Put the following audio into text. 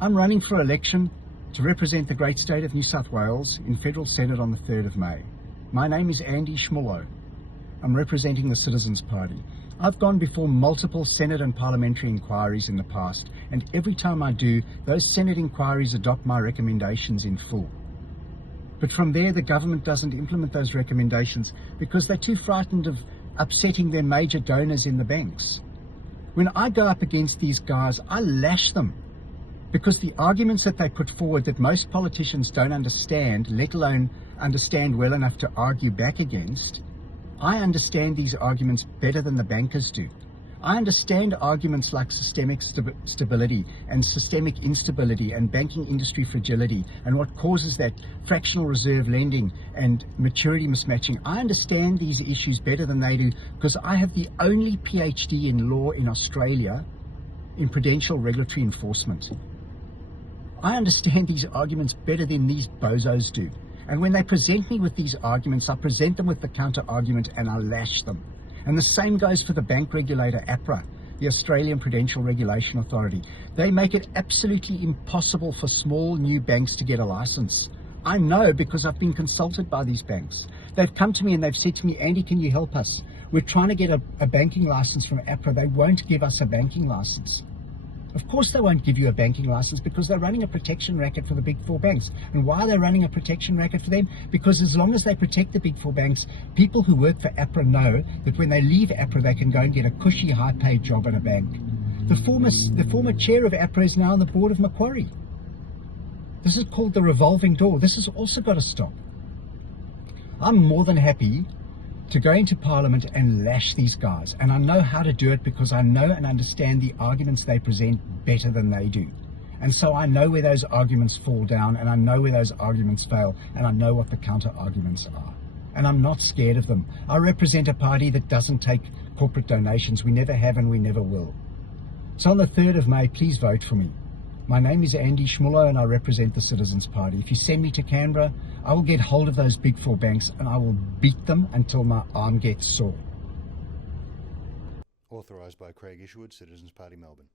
I'm running for election to represent the great state of New South Wales in Federal Senate on the 3rd of May. My name is Andy Schmulow. I'm representing the Citizens Party. I've gone before multiple Senate and parliamentary inquiries in the past, and every time I do, those Senate inquiries adopt my recommendations in full. But from there, the government doesn't implement those recommendations because they're too frightened of upsetting their major donors in the banks. When I go up against these guys, I lash them because the arguments that they put forward that most politicians don't understand, let alone understand well enough to argue back against, I understand these arguments better than the bankers do. I understand arguments like systemic stability and systemic instability and banking industry fragility and what causes that fractional reserve lending and maturity mismatching. I understand these issues better than they do because I have the only PhD in law in Australia in prudential regulatory enforcement. I understand these arguments better than these bozos do. And when they present me with these arguments, I present them with the counter argument and I lash them. And the same goes for the bank regulator, APRA, the Australian Prudential Regulation Authority. They make it absolutely impossible for small new banks to get a license. I know because I've been consulted by these banks. They've come to me and they've said to me, Andy, can you help us? We're trying to get a banking license from APRA. They won't give us a banking license. Of course they won't give you a banking license because they're running a protection racket for the big four banks. And why are they running a protection racket for them? Because as long as they protect the big four banks, people who work for APRA know that when they leave APRA, they can go and get a cushy, high-paid job at a bank. The former chair of APRA is now on the board of Macquarie. This is called the revolving door. This has also got to stop. I'm more than happy to go into Parliament and lash these guys. And I know how to do it because I know and understand the arguments they present better than they do. And so I know where those arguments fall down and I know where those arguments fail and I know what the counter arguments are. And I'm not scared of them. I represent a party that doesn't take corporate donations. We never have and we never will. So on the 3rd of May, please vote for me. My name is Andy Schmulow and I represent the Citizens Party. If you send me to Canberra, I will get hold of those big four banks and I will beat them until my arm gets sore. Authorised by Craig Isherwood, Citizens Party, Melbourne.